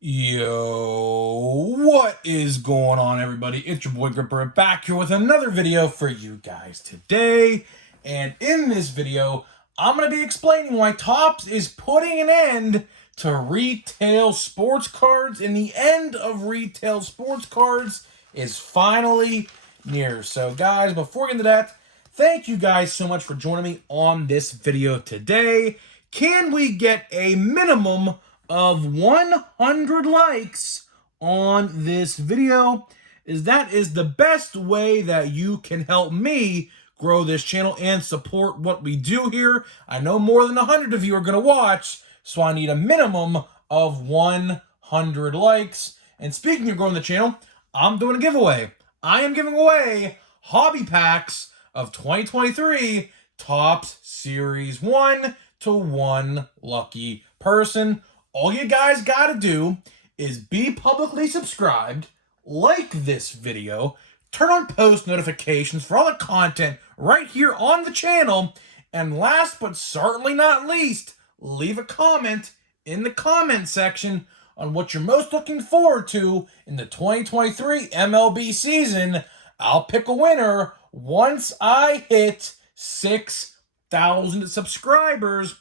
Yo, what is going on, everybody? It's your boy Gripper back here with another video for you guys today. And in this video, I'm going to be explaining why Topps is putting an end to retail sports cards, and the end of retail sports cards is finally near. So, guys, before we get into that, thank you guys so much for joining me on this video today. Can we get a minimum of 100 likes on this video? That is the best way that you can help me grow this channel and support what we do here. I know more than 100 of you are going to watch, so I need a minimum of 100 likes. And speaking of growing the channel, I'm doing a giveaway. I am giving away hobby packs of 2023 Topps Series 1 to one lucky person. All you guys gotta do is be publicly subscribed, like this video, turn on post notifications for all the content right here on the channel, and last but certainly not least, leave a comment in the comment section on what you're most looking forward to in the 2023 MLB season. I'll pick a winner once I hit 6,000 subscribers.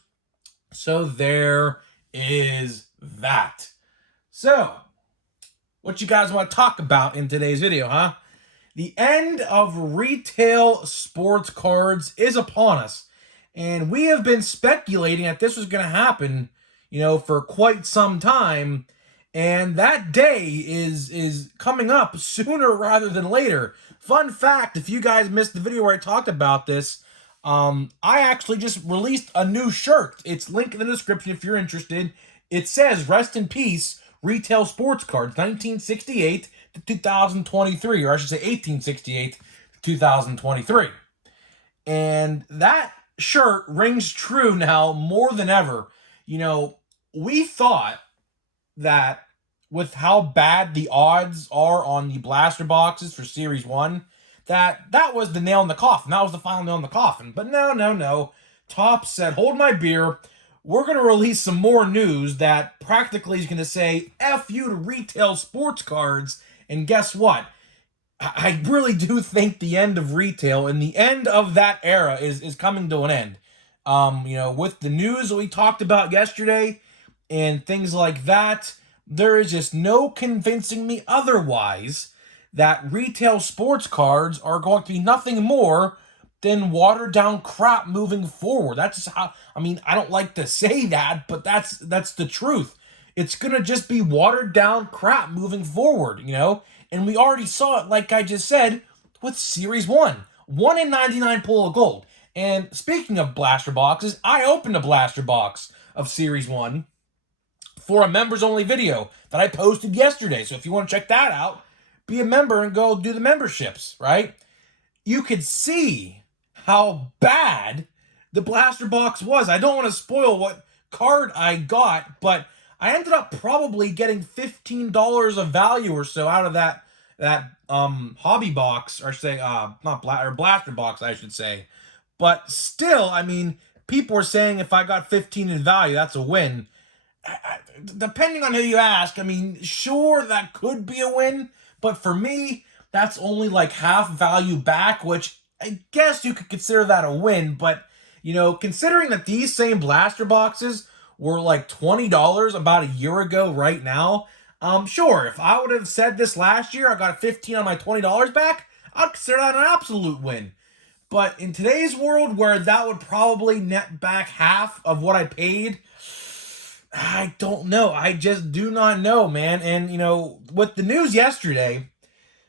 So there is that. So, what you guys want to talk about in today's video, huh? The end of retail sports cards is upon us. And we have been speculating that this was going to happen, for quite some time. And that day is coming up sooner rather than later. Fun fact, if you guys missed the video where I talked about this, I actually just released a new shirt. It's linked in the description if you're interested. It says, "Rest in Peace, Retail Sports Cards, 1968 to 2023," or I should say 1868 to 2023. And that shirt rings true now more than ever. We thought that with how bad the odds are on the blaster boxes for Series 1, that was the nail in the coffin. That was the final nail in the coffin. But no. Topps said, hold my beer. We're going to release some more news that practically is going to say, F you to retail sports cards. And guess what? I really do think the end of retail and the end of that era is coming to an end. With the news that we talked about yesterday and things like that, there is just no convincing me otherwise that retail sports cards are going to be nothing more than watered down crap moving forward. That's just how, I don't like to say that, but that's the truth. It's going to just be watered down crap moving forward, And we already saw it, like I just said, with Series 1. 1 in 99 pull of gold. And speaking of blaster boxes, I opened a blaster box of Series 1 for a members-only video that I posted yesterday. So if you want to check that out, be a member and go do the memberships, right? You could see how bad the blaster box was. I don't want to spoil what card I got, but I ended up probably getting $15 of value or so out of that hobby box, or say blaster box, I should say. But still, people are saying if I got 15 in value, that's a win. Depending on who you ask, sure, that could be a win, but for me, that's only like half value back, which I guess you could consider that a win. But, considering that these same blaster boxes were like $20 about a year ago right now, sure, if I would have said this last year, I got 15 on my $20 back, I'd consider that an absolute win. But in today's world, where that would probably net back half of what I paid, I don't know. I just do not know, man. And, with the news yesterday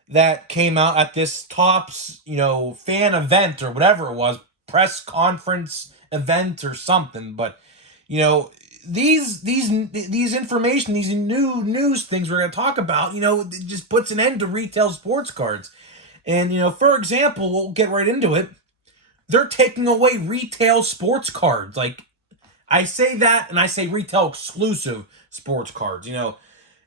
that came out at this Topps, fan event or whatever it was, press conference event or something. But, these information, these new news things we're going to talk about, it just puts an end to retail sports cards. And, for example, we'll get right into it. They're taking away retail sports cards. Like, I say that, and I say retail exclusive sports cards,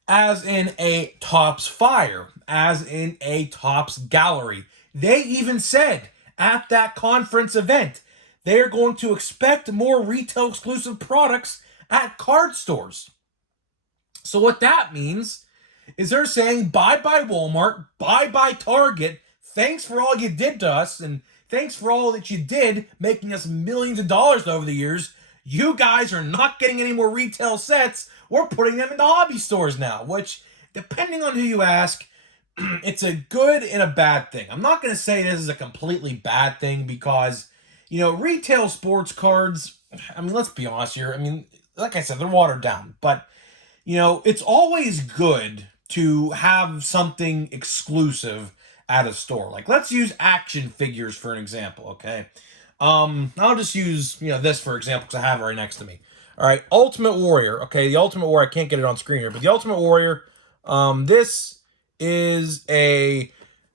as in a Topps Fire, as in a Topps Gallery. They even said at that conference event, they're going to expect more retail exclusive products at card stores. So what that means is they're saying bye-bye Walmart, bye-bye Target. Thanks for all you did to us, and thanks for all that you did, making us millions of dollars over the years. You guys are not getting any more retail sets. We're putting them into hobby stores now, which, depending on who you ask, it's a good and a bad thing. I'm not going to say this is a completely bad thing because, retail sports cards, I mean, let's be honest here. I mean, like I said, they're watered down, but it's always good to have something exclusive at a store. Like, let's use action figures for an example, okay? I'll just use, this for example because I have it right next to me. All right, Ultimate Warrior. Okay, the Ultimate Warrior, I can't get it on screen here, but the Ultimate Warrior, this is a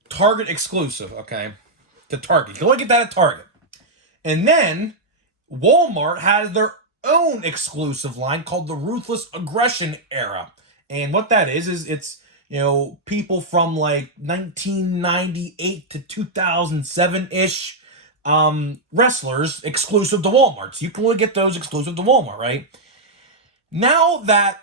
Target exclusive, okay? To Target. You can only get that at Target. And then Walmart has their own exclusive line called the Ruthless Aggression Era. And what that is it's, people from like 1998 to 2007-ish wrestlers exclusive to Walmart. So you can only get those exclusive to Walmart, right? Now that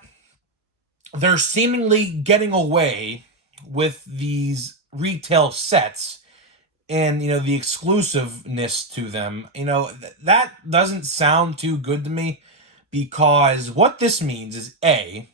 they're seemingly getting away with these retail sets and the exclusiveness to them, that doesn't sound too good to me, because what this means is, A,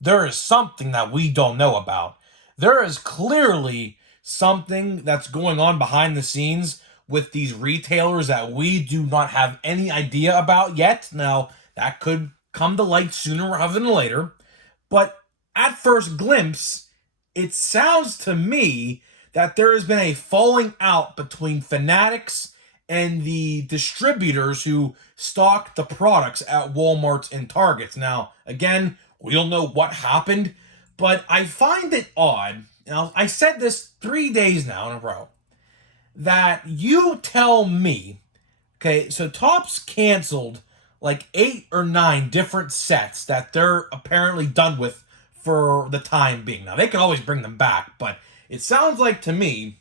there is something that we don't know about. There is clearly something that's going on behind the scenes with these retailers that we do not have any idea about yet. Now, that could come to light sooner rather than later, but at first glimpse, it sounds to me that there has been a falling out between Fanatics and the distributors who stock the products at Walmarts and Targets. Now, again, we don't know what happened, but I find it odd. Now, I said this 3 days now in a row, that you tell me, okay, so Topps canceled like 8 or 9 different sets that they're apparently done with for the time being. Now, they can always bring them back, but it sounds like to me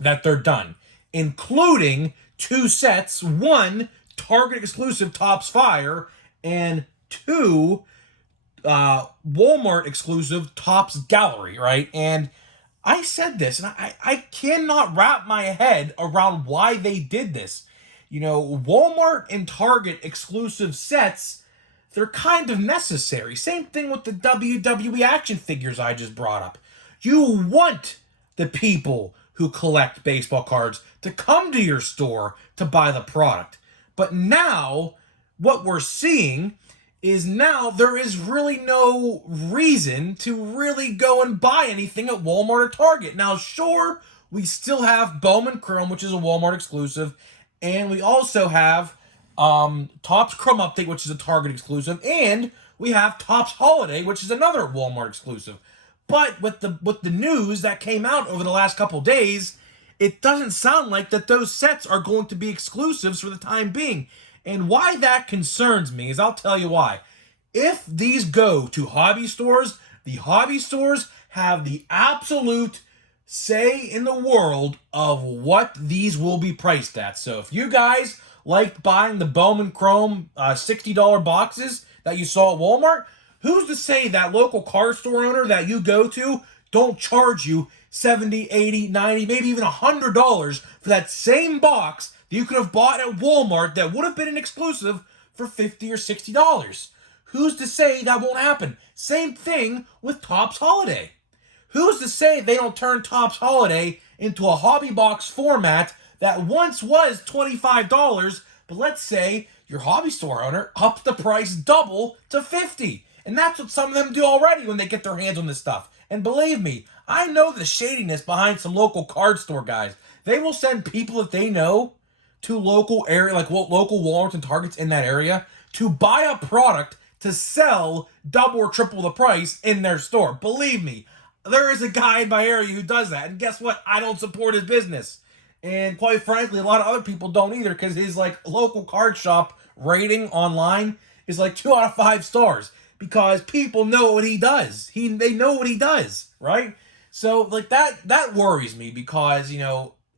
that they're done, including 2 sets, 1 Target exclusive Topps Fire, and 2 Walmart exclusive Topps Gallery, right? And I said this, and I cannot wrap my head around why they did this. Walmart and Target exclusive sets, they're kind of necessary. Same thing with the WWE action figures I just brought up. You want the people who collect baseball cards to come to your store to buy the product. But now, what we're seeing is now there is really no reason to really go and buy anything at Walmart or Target. Now, sure, we still have Bowman Chrome, which is a Walmart exclusive, and we also have Topps Chrome Update, which is a Target exclusive, and we have Topps Holiday, which is another Walmart exclusive. But with the news that came out over the last couple days, it doesn't sound like that those sets are going to be exclusives for the time being. And why that concerns me is, I'll tell you why. If these go to hobby stores, the hobby stores have the absolute say in the world of what these will be priced at. So if you guys liked buying the Bowman Chrome $60 boxes that you saw at Walmart, who's to say that local card store owner that you go to don't charge you $70, $80, $90, maybe even $100 for that same box that you could have bought at Walmart that would have been an exclusive for $50 or $60? Who's to say that won't happen? Same thing with Topps Holiday. Who's to say they don't turn Topps Holiday into a hobby box format that once was $25, but let's say your hobby store owner upped the price double to $50. And that's what some of them do already when they get their hands on this stuff. And believe me, I know the shadiness behind some local card store guys. They will send people that they know to local area, like local Walmarts and Targets in that area, to buy a product to sell double or triple the price in their store. Believe me, there is a guy in my area who does that. And guess what? I don't support his business. And quite frankly, a lot of other people don't either, because his local card shop rating online is 2 out of 5 stars. Because people know what he does. They know what he does, right? So that worries me, because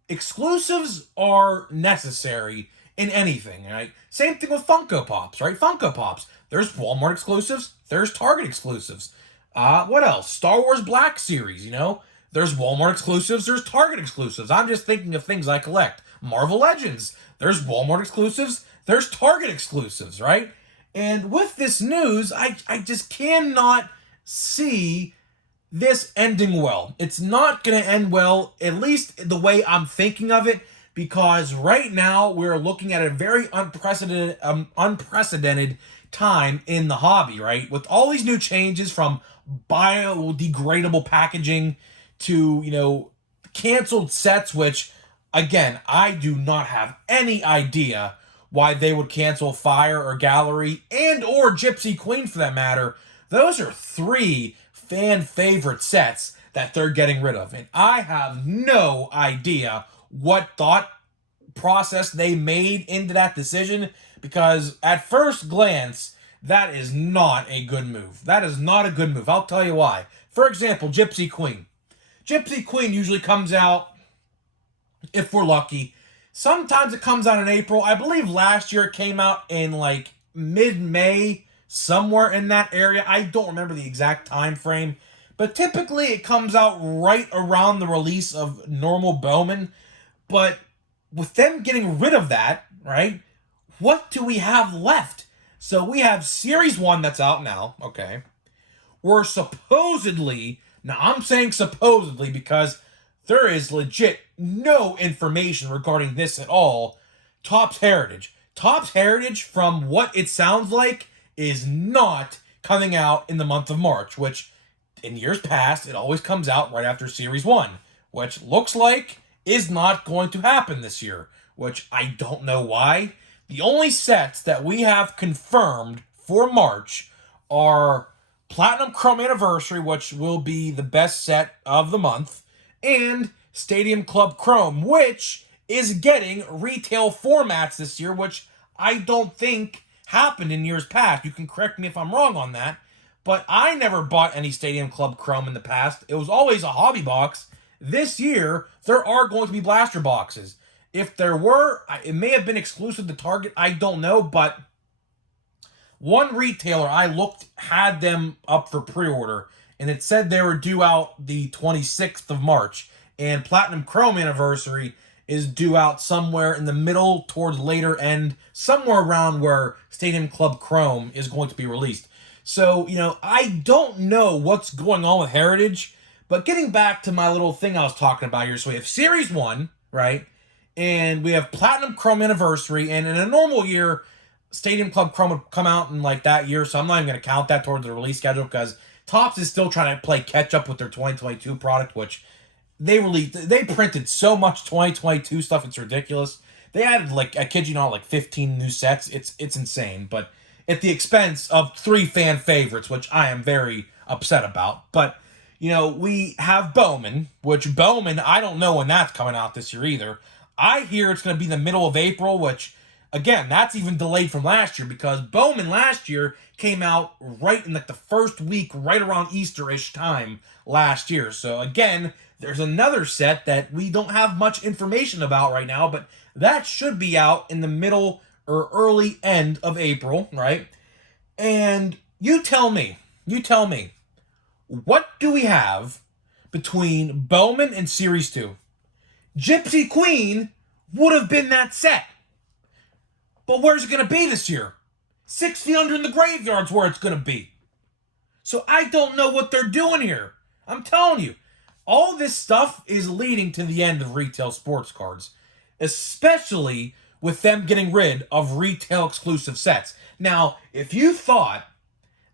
exclusives are necessary in anything, right? Same thing with Funko Pops, right? Funko Pops, There's Walmart exclusives. There's Target exclusives. What else? Star Wars Black Series, There's Walmart exclusives. There's Target exclusives. I'm just thinking of things I collect. Marvel Legends. There's Walmart exclusives. There's Target exclusives, right? And with this news, I just cannot see this ending well. It's not going to end well, at least the way I'm thinking of it, because right now we're looking at a very unprecedented time in the hobby, right? With all these new changes from biodegradable packaging to, canceled sets, which, again, I do not have any idea why they would cancel Fire or Gallery and or Gypsy Queen for that matter. Those are three fan favorite sets that they're getting rid of. And I have no idea what thought process they made into that decision, because at first glance, that is not a good move. That is not a good move. I'll tell you why. For example, Gypsy Queen. Gypsy Queen usually comes out, if we're lucky, sometimes it comes out in April. I believe last year it came out in like mid-May, somewhere in that area. I don't remember the exact time frame, but typically it comes out right around the release of normal Bowman. But with them getting rid of that, right, what do we have left? So we have Series 1 that's out now, okay. We're supposedly, now I'm saying supposedly because there is legit no information regarding this at all, Topps Heritage. Topps Heritage, from what it sounds like, is not coming out in the month of March, which in years past, it always comes out right after Series 1, which looks like is not going to happen this year, which I don't know why. The only sets that we have confirmed for March are Platinum Chrome Anniversary, which will be the best set of the month, and Stadium Club Chrome, which is getting retail formats this year, which I don't think happened in years past. You can correct me if I'm wrong on that, but I never bought any Stadium Club Chrome in the past. It was always a hobby box. This year, there are going to be blaster boxes. If there were, it may have been exclusive to Target. I don't know, but one retailer I looked had them up for pre-order, and it said they were due out the 26th of March, and Platinum Chrome Anniversary is due out somewhere in the middle towards later end, somewhere around where Stadium Club Chrome is going to be released. So, I don't know what's going on with Heritage, but getting back to my little thing I was talking about here, so we have Series 1, right? And we have Platinum Chrome Anniversary, and in a normal year, Stadium Club Chrome would come out in like that year, so I'm not even going to count that towards the release schedule because Topps is still trying to play catch up with their 2022 product, which they printed so much 2022 stuff, it's ridiculous. They added, like, I kid you not, like 15 new sets. It's insane, but at the expense of three fan favorites, which I am very upset about. But, we have Bowman, which Bowman, I don't know when that's coming out this year either. I hear it's going to be the middle of April, which, again, that's even delayed from last year because Bowman last year came out right in like the first week, right around Easter-ish time last year. So, again, there's another set that we don't have much information about right now, but that should be out in the middle or early end of April, right? And you tell me, what do we have between Bowman and Series 2? Gypsy Queen would have been that set. But where's it going to be this year? 6 feet under in the graveyard's where it's going to be. So I don't know what they're doing here. I'm telling you, all this stuff is leading to the end of retail sports cards, especially with them getting rid of retail exclusive sets. Now, if you thought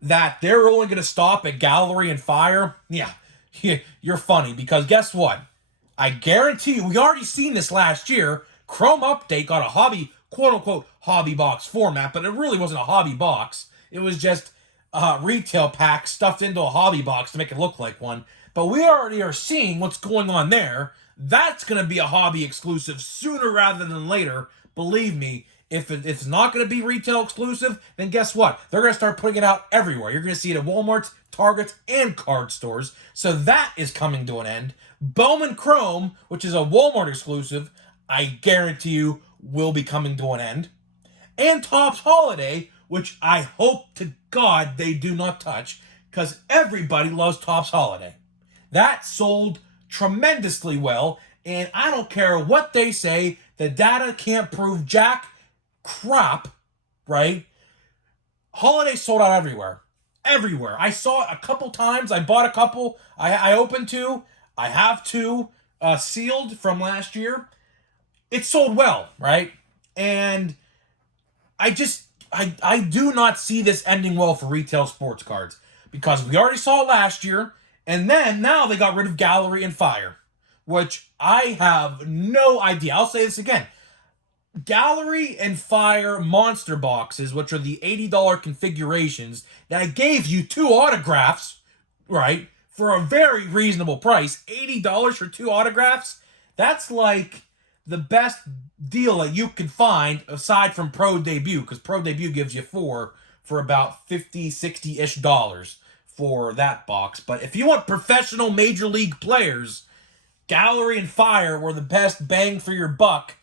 that they're only going to stop at Gallery and Fire, yeah, you're funny, because guess what? I guarantee you, we already seen this last year. Chrome Update got a hobby, quote-unquote, hobby box format, but it really wasn't a hobby box. It was just a retail pack stuffed into a hobby box to make it look like one. But we already are seeing what's going on there. That's going to be a hobby exclusive sooner rather than later. Believe me, if it's not going to be retail exclusive, then guess what? They're going to start putting it out everywhere. You're going to see it at Walmart's, Target's, and card stores. So that is coming to an end. Bowman Chrome, which is a Walmart exclusive, I guarantee you will be coming to an end. And Topps Holiday, which I hope to God they do not touch, because everybody loves Topps Holiday. That sold tremendously well, and I don't care what they say, the data can't prove jack crap, right? Holiday sold out everywhere. Everywhere. I saw it a couple times. I bought a couple. I opened two. I have two sealed from last year. It sold well, right? And I do not see this ending well for retail sports cards, because we already saw it last year, and then now they got rid of Gallery and Fire, which I have no idea. I'll say this again. Gallery and Fire monster boxes, which are the $80 configurations that I gave you two autographs, right, for a very reasonable price. $80 for two autographs? That's like the best deal that you can find aside from Pro Debut, because Pro Debut gives you four for about $50, $60-ish for that box. But if you want professional major league players, Gallery and Fire were the best bang for your buck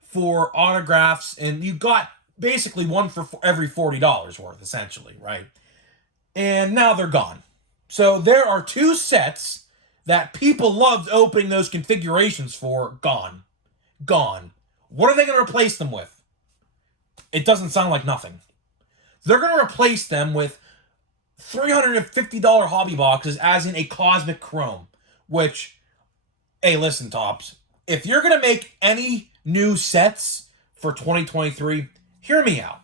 for autographs, and you got basically one for every $40 worth, essentially, right? And now they're gone. So there are two sets that people loved opening those configurations for, gone. Gone. What are they going to replace them with? It doesn't sound like nothing. They're going to replace them with $350 hobby boxes, as in a Cosmic Chrome, which, hey, listen, Topps, if you're going to make any new sets for 2023, hear me out.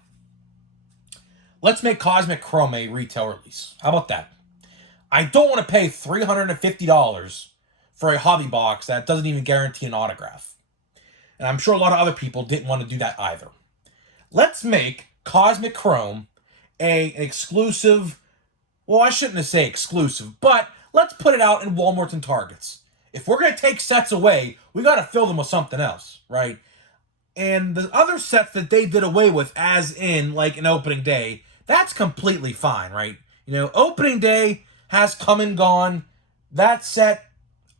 Let's make Cosmic Chrome a retail release. How about that? I don't want to pay $350 for a hobby box that doesn't even guarantee an autograph. And I'm sure a lot of other people didn't want to do that either. Let's make Cosmic Chrome an exclusive, well, I shouldn't say exclusive, but let's put it out in Walmart and Targets. If we're going to take sets away, we got to fill them with something else, right? And the other sets that they did away with, as in, like, an opening day, that's completely fine, right? You know, opening day has come and gone. That set,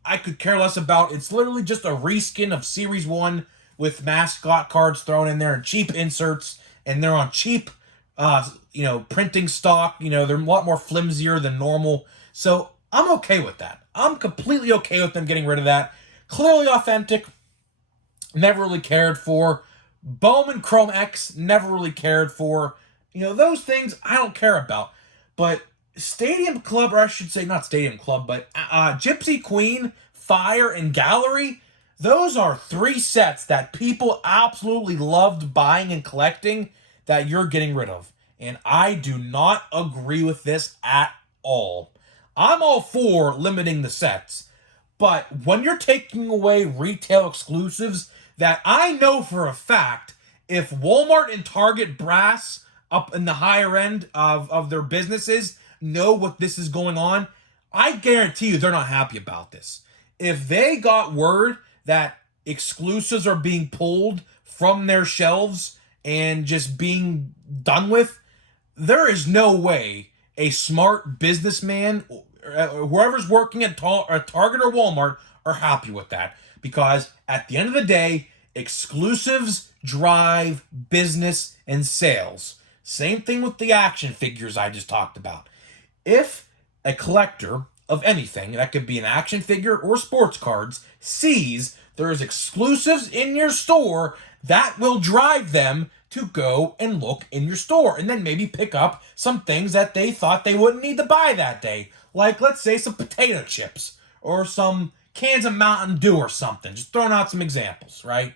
I could care less about. It's literally just a reskin of Series 1 with mascot cards thrown in there and cheap inserts, and they're on cheap, printing stock. You know, they're a lot more flimsier than normal. So I'm okay with that. I'm completely okay with them getting rid of that. Clearly authentic, never really cared for. Bowman Chrome X, never really cared for. You know, those things I don't care about. But Stadium Club, or I should say not Stadium Club, but Gypsy Queen, Fire, and Gallery, those are three sets that people absolutely loved buying and collecting that you're getting rid of. And I do not agree with this at all. I'm all for limiting the sets, but when you're taking away retail exclusives that I know for a fact, if Walmart and Target brass up in the higher end of their businesses know what this is going on, I guarantee you they're not happy about this. If they got word that exclusives are being pulled from their shelves and just being done with, there is no way a smart businessman, whoever's working at Target or Walmart, are happy with that. Because at the end of the day, exclusives drive business and sales. Same thing with the action figures I just talked about. If a collector of anything, that could be an action figure or sports cards, sees there's exclusives in your store, that will drive them to go and look in your store and then maybe pick up some things that they thought they wouldn't need to buy that day. Like, let's say, some potato chips or some cans of Mountain Dew or something. Just throwing out some examples, right?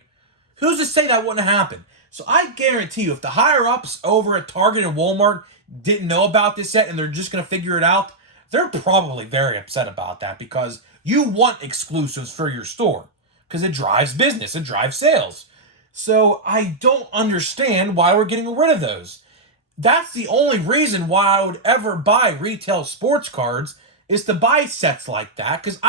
Who's to say that wouldn't happen? So I guarantee you, if the higher-ups over at Target and Walmart didn't know about this yet and they're just going to figure it out, they're probably very upset about that, because you want exclusives for your store because it drives business, it drives sales. So I don't understand why we're getting rid of those. That's the only reason why I would ever buy retail sports cards, is to buy sets like that, because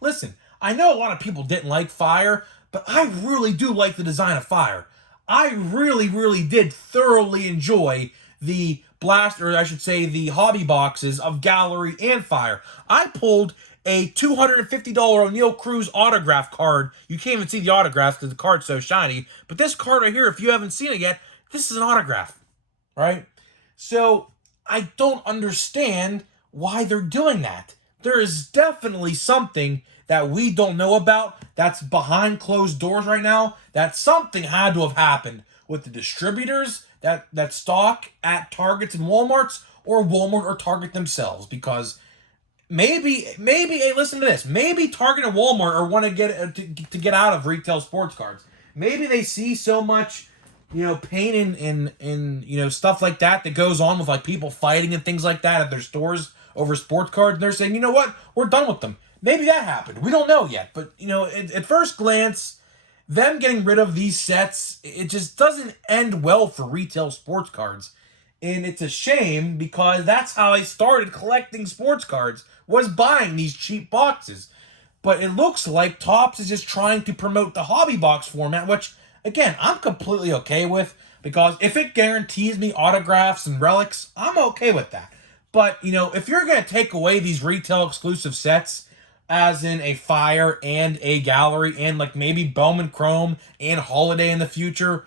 listen, I know a lot of people didn't like Fire, but I really do like the design of Fire. I really, really did thoroughly enjoy the the hobby boxes of Gallery and Fire. I pulled a $250 O'Neal Cruz autograph card. You can't even see the autograph because the card's so shiny. But this card right here, if you haven't seen it yet, this is an autograph. right? So I don't understand why they're doing that. There is definitely something that we don't know about that's behind closed doors right now. That something had to have happened with the distributors that stock at Targets and Walmarts, or Walmart or Target themselves, because maybe hey, listen to this. Maybe Target and Walmart are want to get to get out of retail sports cards. Maybe they see so much, pain in stuff like that goes on with like people fighting and things like that at their stores over sports cards. And they're saying, you know what, we're done with them. Maybe that happened. We don't know yet. But at first glance, them getting rid of these sets, it just doesn't end well for retail sports cards. And it's a shame, because that's how I started collecting sports cards, was buying these cheap boxes. But it looks like Topps is just trying to promote the hobby box format, which, again, I'm completely okay with, because if it guarantees me autographs and relics, I'm okay with that. But, if you're going to take away these retail exclusive sets, as in a Fire and a Gallery, and like maybe Bowman Chrome and Holiday in the future,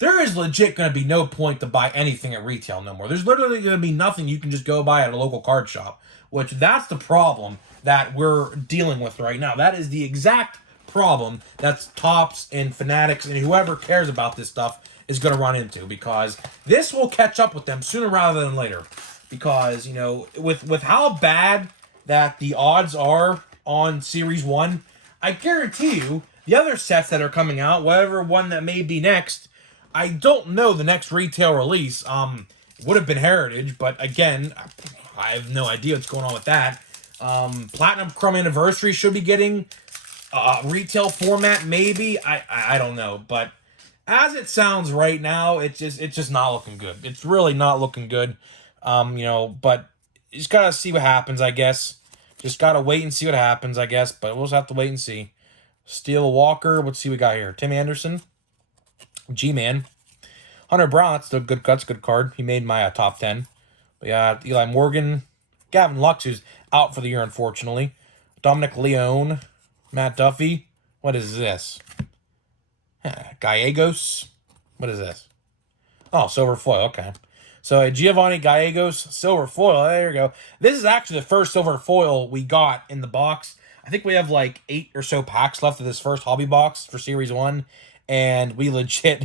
there is legit going to be no point to buy anything at retail no more. There's literally going to be nothing you can just go buy at a local card shop, which that's the problem that we're dealing with right now. That is the exact problem that's Topps and Fanatics and whoever cares about this stuff is going to run into, because this will catch up with them sooner rather than later. Because, with how bad that the odds are on Series 1, I guarantee you the other sets that are coming out, whatever one that may be next, I don't know the next retail release. Would have been Heritage, but again, I have no idea what's going on with that. Platinum Chrome Anniversary should be getting retail format, maybe. I don't know, but as it sounds right now, it's just not looking good. It's really not looking good. But you just gotta see what happens, I guess. Just gotta wait and see what happens, I guess. But we'll just have to wait and see. Steele Walker, let's see what we got here. Tim Anderson. G-Man. Hunter Brown, that's a good card. He made my top 10. But yeah, Eli Morgan. Gavin Lux, who's out for the year, unfortunately. Dominic Leone. Matt Duffy. What is this? Gallegos. What is this? Oh, silver foil. Okay. So Giovanni Gallegos, silver foil. There you go. This is actually the first silver foil we got in the box. I think we have like 8 or so packs left of this first hobby box for Series 1. And we legitly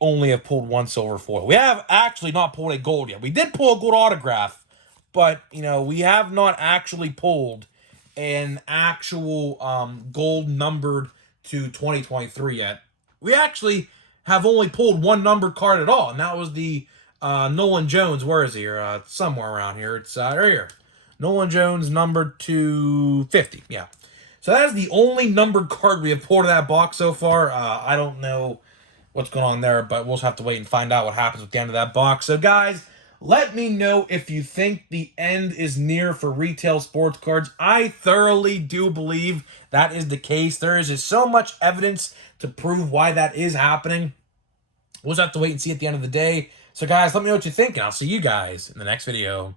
only have pulled one silver foil. We have actually not pulled a gold yet. We did pull a gold autograph, but we have not actually pulled an actual gold numbered to 2023 yet. We actually have only pulled one numbered card at all, and that was the Nolan Jones. Where is he here? Somewhere around here. It's right here. Nolan Jones numbered to 50. Yeah. So that is the only numbered card we have pulled in that box so far. I don't know what's going on there, but we'll just have to wait and find out what happens with the end of that box. So guys, let me know if you think the end is near for retail sports cards. I thoroughly do believe that is the case. There is just so much evidence to prove why that is happening. We'll just have to wait and see at the end of the day. So guys, let me know what you think, and I'll see you guys in the next video.